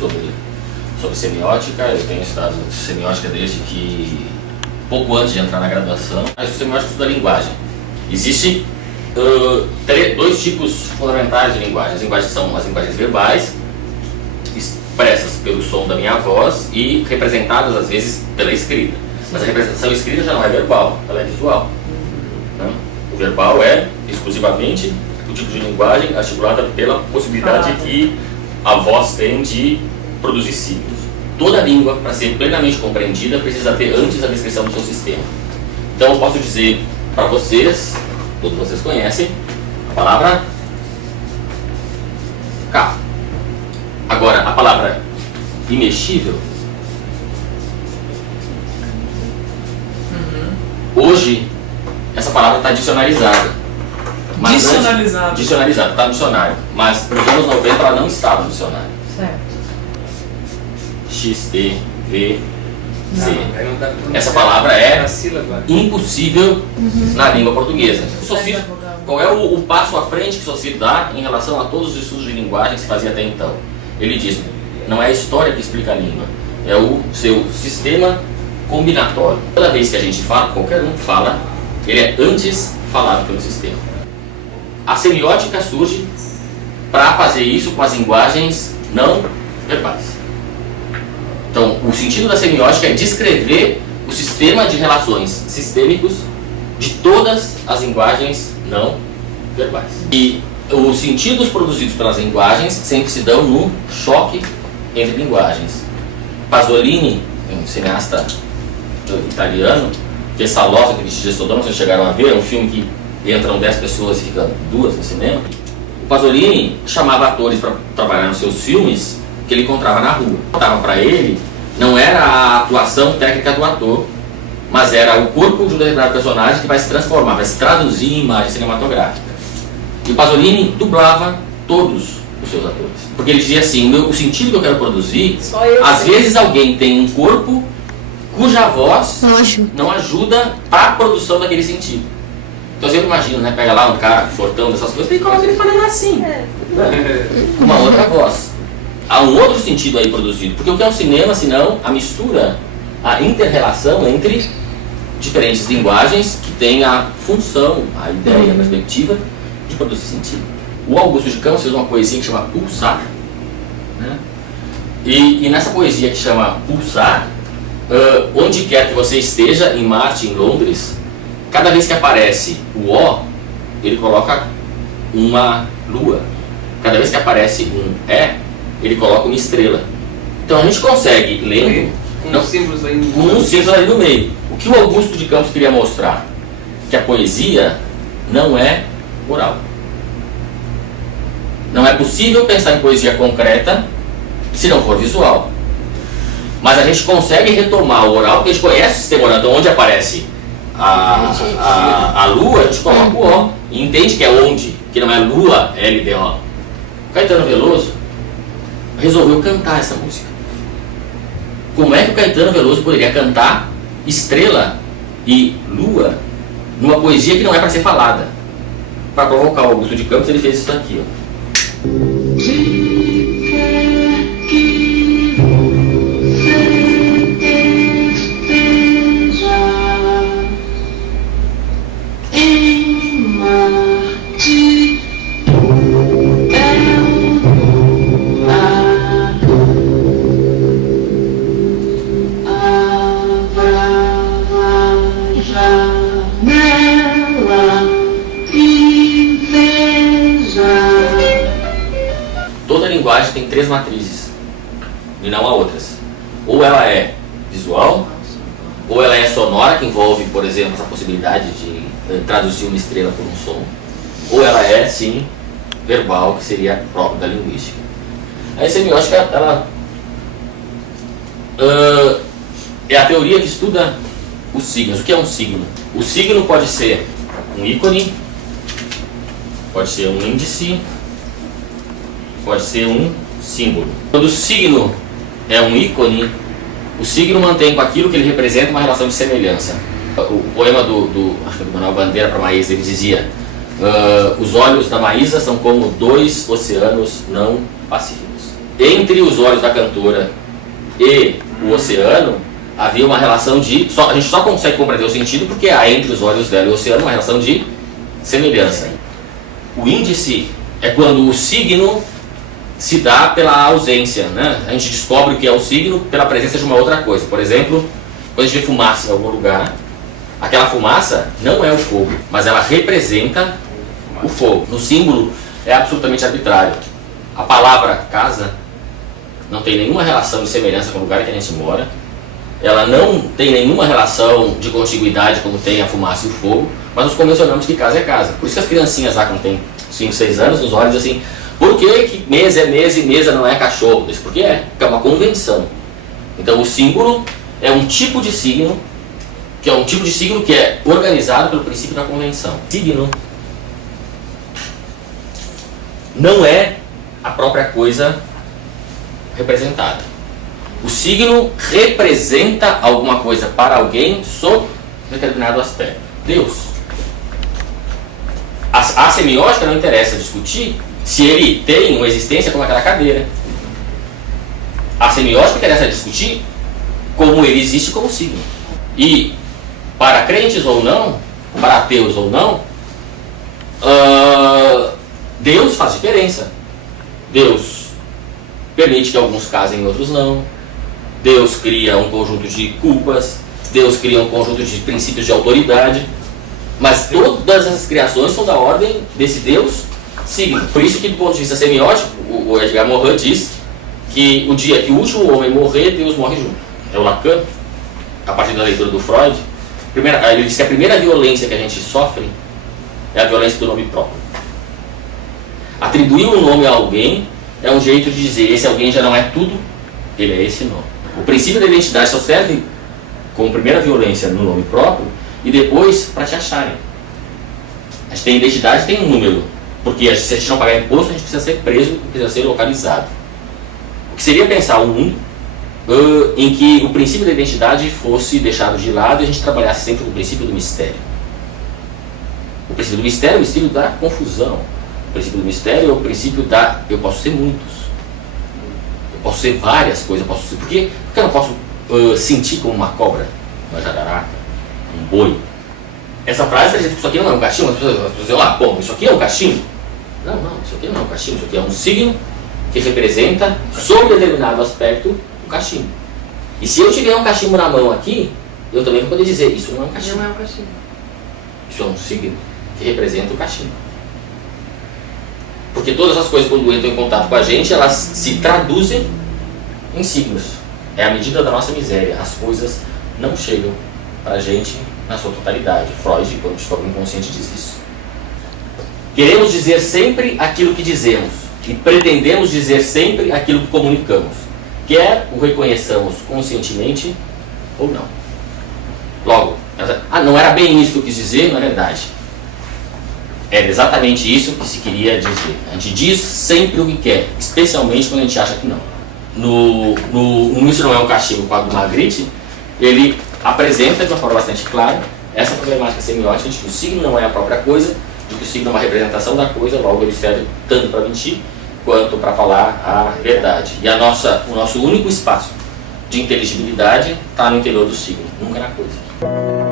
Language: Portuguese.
sobre semiótica. Eu tenho estudado semiótica desde que pouco antes de entrar na graduação. A semiótica estuda a linguagem. Existem dois tipos fundamentais de linguagem. As linguagens são as linguagens verbais, expressas pelo som da minha voz e representadas às vezes pela escrita. Mas a representação escrita já não é verbal, ela é visual. Né? O verbal é exclusivamente o tipo de linguagem articulada pela possibilidade que a voz tem de produzir signos. Toda língua, para ser plenamente compreendida, precisa ter antes a descrição do seu sistema. Então eu posso dizer para vocês, todos vocês conhecem, a palavra K. Agora, a palavra imexível, hoje essa palavra está dicionarizada. Dicionarizada, está no dicionário. Mas nos anos 90 ela não estava no dicionário. Certo. X, T, V, Z. Essa palavra é impossível na língua portuguesa. Qual é o passo à frente que o Saussure dá em relação a todos os estudos de linguagem que se fazia até então? Ele diz, não é a história que explica a língua, é o seu sistema combinatório. Toda vez que a gente fala, qualquer um fala, ele é antes falado pelo sistema. A semiótica surge para fazer isso com as linguagens não verbais. Então, o sentido da semiótica é descrever o sistema de relações sistêmicos de todas as linguagens não verbais. E os sentidos produzidos pelas linguagens sempre se dão no choque entre linguagens. Pasolini, um cineasta italiano, fez Salosa, que de Sodoma, vocês chegaram a ver, é um filme que entram 10 pessoas e ficam 2 no cinema. O Pasolini chamava atores para trabalhar nos seus filmes que ele encontrava na rua. Contava para ele, não era a atuação técnica do ator, mas era o corpo de um determinado personagem que vai se transformar, vai se traduzir em imagem cinematográfica. E o Pasolini dublava todos os seus atores. Porque ele dizia assim, o sentido que eu quero produzir, às vezes alguém tem um corpo cuja voz não ajuda para a produção daquele sentido. Então eu imagino, né, pega lá um cara fortão dessas coisas e coloca ele falando assim, com uma outra voz. Há um outro sentido aí produzido, porque o que é o cinema, senão a mistura, a inter-relação entre diferentes linguagens que têm a função, a ideia, a perspectiva de produzir sentido. O Augusto de Campos fez uma poesia que chama Pulsar, né? E nessa poesia que chama Pulsar, onde quer que você esteja, em Marte, em Londres, cada vez que aparece o O, ele coloca uma lua. Cada vez que aparece um E, ele coloca uma estrela. Então a gente consegue, lendo, com uns símbolos ali no meio. O que o Augusto de Campos queria mostrar? Que a poesia não é oral. Não é possível pensar em poesia concreta se não for visual. Mas a gente consegue retomar o oral, porque a gente conhece o sistema oral. Então onde aparece a lua, a gente coloca o O. E entende que é onde, que não é lua, LDO. Caetano Veloso resolveu cantar essa música. Como é que o Caetano Veloso poderia cantar estrela e lua numa poesia que não é para ser falada? Para provocar o Augusto de Campos, ele fez isso aqui, ó. Tem 3 matrizes e não há outras. Ou ela é visual, ou ela é sonora, que envolve, por exemplo, essa possibilidade de traduzir uma estrela por um som, ou ela é, sim, verbal, que seria próprio da linguística. A semiótica, ela é a teoria que estuda os signos. O que é um signo? O signo pode ser um ícone, pode ser um índice, pode ser um símbolo. Quando o signo é um ícone, o signo mantém com aquilo que ele representa uma relação de semelhança. O poema acho que do Manuel Bandeira para Maísa, ele dizia: os olhos da Maísa são como 2 oceanos não pacíficos. entre os olhos da cantora e o oceano havia uma relação de... a gente só consegue compreender o sentido porque há entre os olhos dela e o oceano uma relação de semelhança. O índice é quando o signo se dá pela ausência, né? A gente descobre o que é o signo pela presença de uma outra coisa. Por exemplo, quando a gente vê fumaça em algum lugar, aquela fumaça não é o fogo, mas ela representa o fogo. No símbolo é absolutamente arbitrário. A palavra casa não tem nenhuma relação de semelhança com o lugar em que a gente mora. Ela não tem nenhuma relação de contiguidade como tem a fumaça e o fogo, mas nós convencionamos que casa é casa. Por isso que as criancinhas lá, quando tem 5, 6 anos, nos olhos assim, por que mesa é mesa e mesa não é cachorro? Isso porque é uma convenção. Então o símbolo é um tipo de signo, que é organizado pelo princípio da convenção. Signo não é a própria coisa representada. O signo representa alguma coisa para alguém sob determinado aspecto. Deus. A semiótica não interessa discutir se ele tem uma existência como aquela cadeira. A semiótica interessa discutir como ele existe como signo. E para crentes ou não, para ateus ou não, Deus faz diferença. Deus permite que alguns casem e outros não. Deus cria um conjunto de culpas. Deus cria um conjunto de princípios de autoridade. Mas todas as criações são da ordem desse Deus signo. Por isso que, do ponto de vista semiótico, o Edgar Morin diz que o dia que o último homem morrer, Deus morre junto. É o Lacan, a partir da leitura do Freud. Ele diz que a primeira violência que a gente sofre é a violência do nome próprio. Atribuir um nome a alguém é um jeito de dizer esse alguém já não é tudo, ele é esse nome. O princípio da identidade só serve como primeira violência no nome próprio e depois para te acharem. A gente tem identidade, tem um número, porque se a gente não pagar imposto, a gente precisa ser preso, precisa ser localizado. O que seria pensar um mundo em que o princípio da identidade fosse deixado de lado e a gente trabalhasse sempre com o princípio do mistério. O princípio do mistério é o princípio da confusão. O princípio do mistério é o princípio da... eu posso ser muitos. Eu posso ser várias coisas. Por que eu não posso sentir como uma cobra, uma jararaca, um boi? Essa frase, isso aqui não é um cachimbo. As pessoas dizem, pô, isso aqui é um cachimbo? Não, isso aqui não é um cachimbo. Isso aqui é um signo que representa, sob determinado aspecto, um cachimbo. E se eu tiver um cachimbo na mão aqui, eu também vou poder dizer, isso não é um cachimbo. Não é um cachimbo. Isso é um signo que representa o cachimbo. Porque todas as coisas, quando entram em contato com a gente, elas se traduzem em signos. É a medida da nossa miséria. As coisas não chegam para a gente na sua totalidade. Freud, quando descobre o inconsciente, diz isso. Queremos dizer sempre aquilo que dizemos e pretendemos dizer sempre aquilo que comunicamos, quer o reconheçamos conscientemente ou não. Logo, não era bem isso que eu quis dizer, na verdade. Era exatamente isso que se queria dizer. A gente diz sempre o que quer, especialmente quando a gente acha que não. No Isso Não É um Cachimbo, o quadro do Magritte, ele apresenta de uma forma bastante clara essa problemática semiótica de que o signo não é a própria coisa, de que o signo é uma representação da coisa, logo ele serve tanto para mentir quanto para falar a verdade. E o nosso único espaço de inteligibilidade está no interior do signo, nunca na coisa.